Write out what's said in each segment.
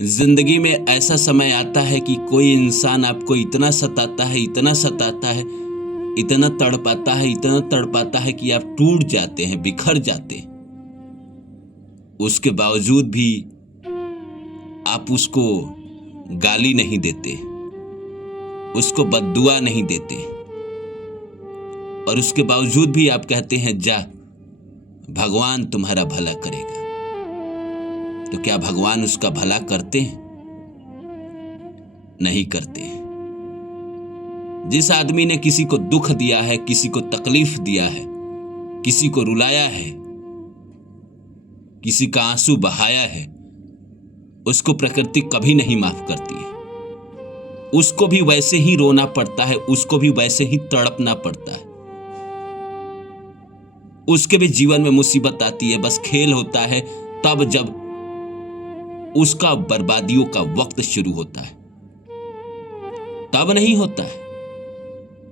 जिंदगी में ऐसा समय आता है कि कोई इंसान आपको इतना सताता है, इतना सताता है, इतना तड़पाता है कि आप टूट जाते हैं, बिखर जाते हैं। उसके बावजूद भी आप उसको गाली नहीं देते, उसको बद्दुआ नहीं देते, और उसके बावजूद भी आप कहते हैं जा भगवान तुम्हारा भला करेगा। तो क्या भगवान उसका भला करते हैं? नहीं करते। जिस आदमी ने किसी को दुख दिया है, किसी को तकलीफ दिया है, किसी को रुलाया है, किसी का आंसू बहाया है, उसको प्रकृति कभी नहीं माफ करती है। उसको भी वैसे ही रोना पड़ता है, उसको भी वैसे ही तड़पना पड़ता है। उसके भी जीवन में मुसीबत आती है। बस खेल होता है तब जब उसका बर्बादियों का वक्त शुरू होता है, तब नहीं होता है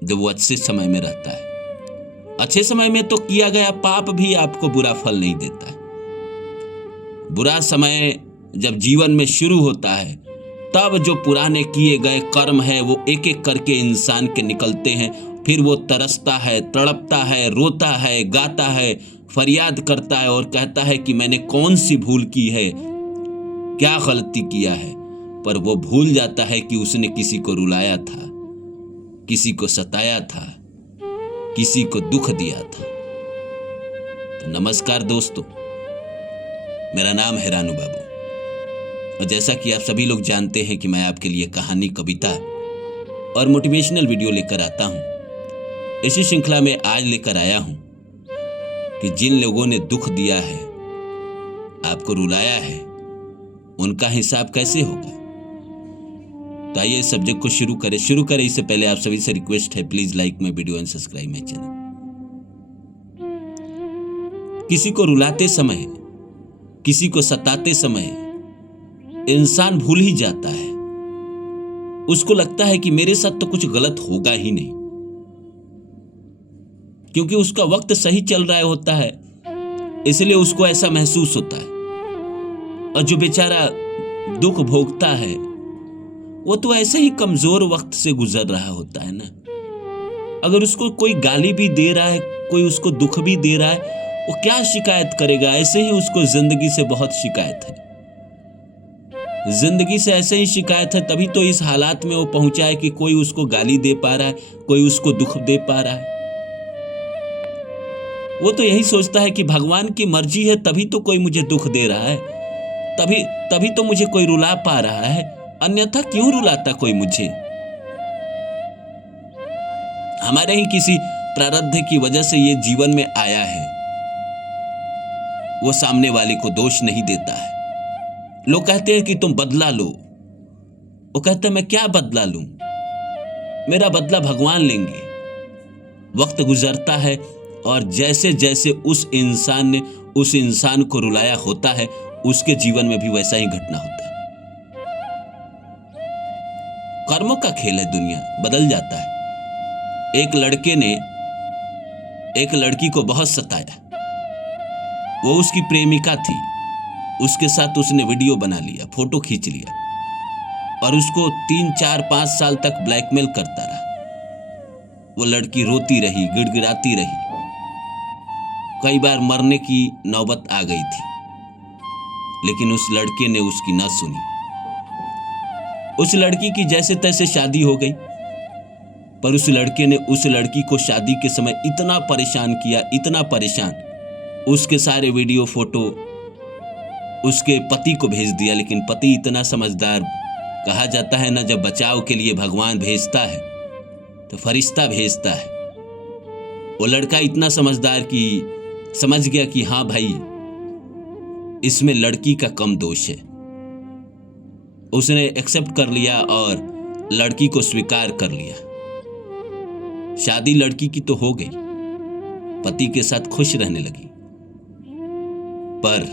जब वो अच्छे समय में रहता है। अच्छे समय में तो किया गया पाप भी आपको बुरा फल नहीं देता है। बुरा समय जब जीवन में शुरू होता है, तब जो पुराने किए गए कर्म है वो एक एक करके इंसान के निकलते हैं। फिर वो तरसता है, तड़पता है, रोता है, गाता है, फरियाद करता है और कहता है कि मैंने कौन सी भूल की है, क्या गलती किया है। पर वो भूल जाता है कि उसने किसी को रुलाया था, किसी को सताया था, किसी को दुख दिया था। तो नमस्कार दोस्तों, मेरा नाम है रानू बाबू, और जैसा कि आप सभी लोग जानते हैं कि मैं आपके लिए कहानी, कविता और मोटिवेशनल वीडियो लेकर आता हूं। इसी श्रृंखला में आज लेकर आया हूं कि जिन लोगों ने दुख दिया है, आपको रुलाया है, उनका हिसाब कैसे होगा। तो आइए इस सब्जेक्ट को शुरू करें। इससे पहले आप सभी से रिक्वेस्ट है, please like my video and subscribe my channel. किसी को रुलाते समय, किसी को सताते समय इंसान भूल ही जाता है। उसको लगता है कि मेरे साथ तो कुछ गलत होगा ही नहीं, क्योंकि उसका वक्त सही चल रहा होता है, इसलिए उसको ऐसा महसूस होता है। और जो बेचारा दुख भोगता है, वो तो ऐसे ही कमजोर वक्त से गुजर रहा होता है ना। अगर उसको कोई गाली भी दे रहा है, कोई उसको दुख भी दे रहा है, वो क्या शिकायत करेगा। ऐसे ही उसको जिंदगी से बहुत शिकायत है, जिंदगी से ऐसे ही शिकायत है। तभी तो इस हालात में वो पहुंचा है कि कोई उसको गाली दे पा रहा है, कोई उसको दुख दे पा रहा है। वो तो यही सोचता है कि भगवान की मर्जी है, तभी तो कोई मुझे दुख दे रहा है, तभी तो मुझे कोई रुला पा रहा है, अन्यथा क्यों रुलाता कोई मुझे। हमारे ही किसी प्रारब्ध की वजह से ये जीवन में आया है। वो सामने वाले को दोष नहीं देता है। लोग कहते हैं कि तुम बदला लो, वो कहते हैं मैं क्या बदला लूं, मेरा बदला भगवान लेंगे। वक्त गुजरता है और जैसे जैसे उस इंसान ने उस इंसान को रुलाया होता है, उसके जीवन में भी वैसा ही घटना होता है। कर्मों का खेल है, दुनिया बदल जाता है। एक लड़के ने एक लड़की को बहुत सताया। वो उसकी प्रेमिका थी, उसके साथ उसने वीडियो बना लिया, फोटो खींच लिया, और उसको 3, 4, 5 साल तक ब्लैकमेल करता रहा। वो लड़की रोती रही, गिड़गिड़ाती रही, कई बार मरने की नौबत आ गई थी, लेकिन उस लड़के ने उसकी न सुनी। उस लड़की की जैसे तैसे शादी हो गई, पर उस लड़के ने उस लड़की को शादी के समय इतना परेशान किया, इतना परेशान, उसके सारे वीडियो, फोटो उसके पति को भेज दिया। लेकिन पति इतना समझदार, कहा जाता है ना, जब बचाव के लिए भगवान भेजता है तो फरिश्ता भेजता है। वो लड़का इतना समझदार कि समझ गया कि हाँ भाई, इसमें लड़की का कम दोष है। उसने एक्सेप्ट कर लिया और लड़की को स्वीकार कर लिया। शादी लड़की की तो हो गई, पति के साथ खुश रहने लगी। पर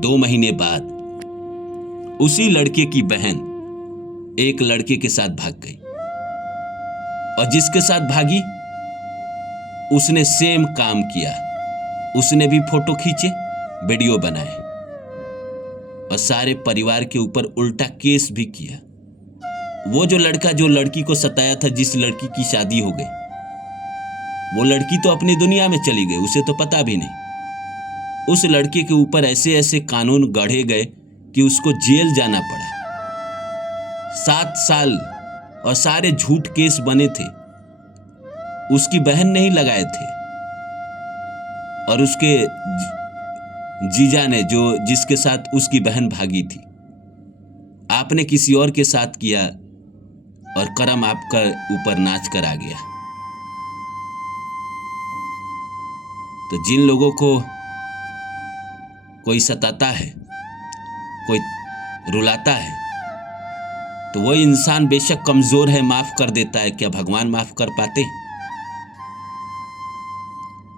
2 महीने बाद उसी लड़के की बहन एक लड़के के साथ भाग गई, और जिसके साथ भागी उसने सेम काम किया। उसने भी फोटो खींचे, वीडियो बनाए, और सारे परिवार के ऊपर उल्टा केस भी किया। वो जो लड़का जो लड़की को सताया था, जिस लड़की की शादी हो गई, वो लड़की तो अपनी दुनिया में चली गई, उसे तो पता भी नहीं। उस लड़के के ऊपर ऐसे ऐसे कानून गढ़े गए कि उसको जेल जाना पड़ा 7 साल, और सारे झूठ केस बने थे। उसकी बहन ने ही लगाए थे, और उसके जीजा ने, जो जिसके साथ उसकी बहन भागी थी। आपने किसी और के साथ किया और करम आपका ऊपर नाच कर आ गया। तो जिन लोगों को कोई सताता है, कोई रुलाता है, तो वो इंसान बेशक कमजोर है, माफ कर देता है। क्या भगवान माफ कर पाते?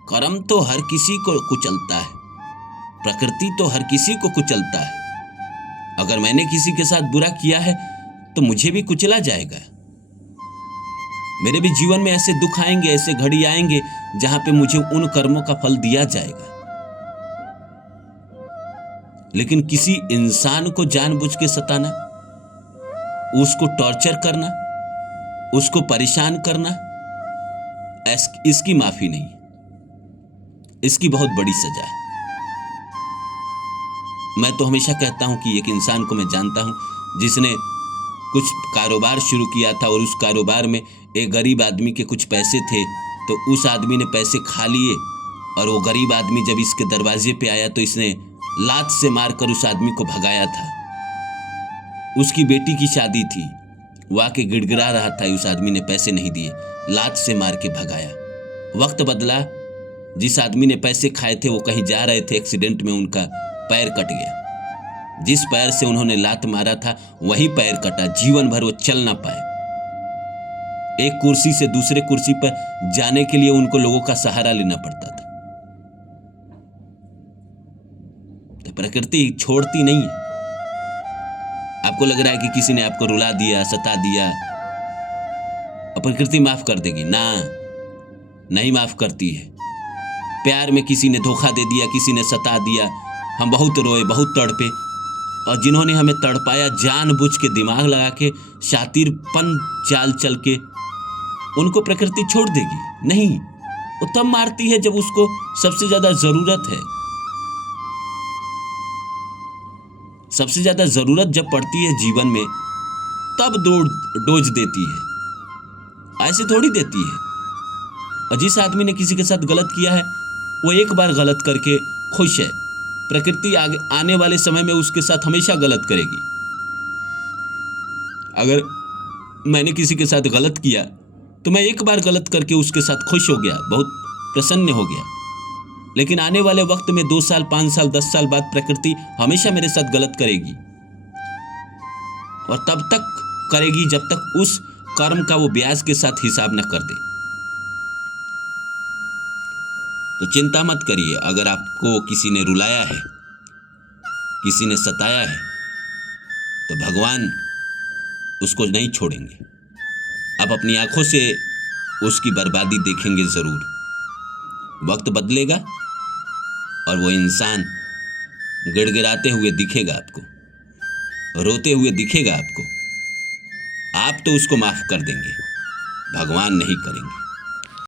कर्म तो हर किसी को कुचलता है, प्रकृति तो हर किसी को कुचलता है। अगर मैंने किसी के साथ बुरा किया है तो मुझे भी कुचला जाएगा। मेरे भी जीवन में ऐसे दुख आएंगे, ऐसे घड़ी आएंगे जहां पे मुझे उन कर्मों का फल दिया जाएगा। लेकिन किसी इंसान को जानबूझ के सताना, उसको टॉर्चर करना, उसको परेशान करना, इसकी माफी नहीं, इसकी बहुत बड़ी सजा है। मैं तो हमेशा कहता हूं कि एक इंसान को मैं जानता हूं जिसने कुछ कारोबार शुरू किया था, और उस कारोबार में एक गरीब आदमी के कुछ पैसे थे, तो उस आदमी ने पैसे खा लिए, और वो गरीब आदमी जब इसके दरवाजे पे आया तो इसने लात से मारकर उस आदमी को भगाया था। उसकी बेटी की शादी थी, वो आके गिड़गिड़ा रहा था, उस आदमी ने पैसे नहीं दिए, लात से मार के भगाया। वक्त बदला, जिस आदमी ने पैसे खाए थे वो कहीं जा रहे थे, एक्सीडेंट में उनका पैर कट गया। जिस पैर से उन्होंने लात मारा था वही पैर कटा, जीवन भर वो चल ना पाए। एक कुर्सी से दूसरे कुर्सी पर जाने के लिए उनको लोगों का सहारा लेना पड़ता था। तो प्रकृति छोड़ती नहीं है। आपको लग रहा है कि किसी ने आपको रुला दिया, सता दिया, और प्रकृति माफ कर देगी? ना, नहीं माफ करती है। प्यार में किसी ने धोखा दे दिया, किसी ने सता दिया, हम बहुत रोए, बहुत तड़पे, और जिन्होंने हमें तड़पाया जानबूझ के, दिमाग लगा के, शातिरपन चाल चल के, उनको प्रकृति छोड़ देगी? नहीं। वो तब मारती है जब उसको सबसे ज्यादा जरूरत है। सबसे ज्यादा जरूरत जब पड़ती है जीवन में, तब डोज देती है, ऐसे थोड़ी देती है। और जिस आदमी ने किसी के साथ गलत किया है वो एक बार गलत करके खुश है। प्रकृति आने वाले समय में उसके साथ हमेशा गलत करेगी। अगर मैंने किसी के साथ गलत किया तो मैं एक बार गलत करके उसके साथ खुश हो गया, बहुत प्रसन्न हो गया। लेकिन आने वाले वक्त में 2 साल, 5 साल, 10 साल बाद प्रकृति हमेशा मेरे साथ गलत करेगी, और तब तक करेगी जब तक उस कर्म का वो ब्याज के साथ हिसाब न कर दे। तो चिंता मत करिए, अगर आपको किसी ने रुलाया है, किसी ने सताया है, तो भगवान उसको नहीं छोड़ेंगे। आप अपनी आंखों से उसकी बर्बादी देखेंगे जरूर। वक्त बदलेगा और वो इंसान गिड़गिड़ाते हुए दिखेगा आपको, रोते हुए दिखेगा आपको। आप तो उसको माफ कर देंगे, भगवान नहीं करेंगे।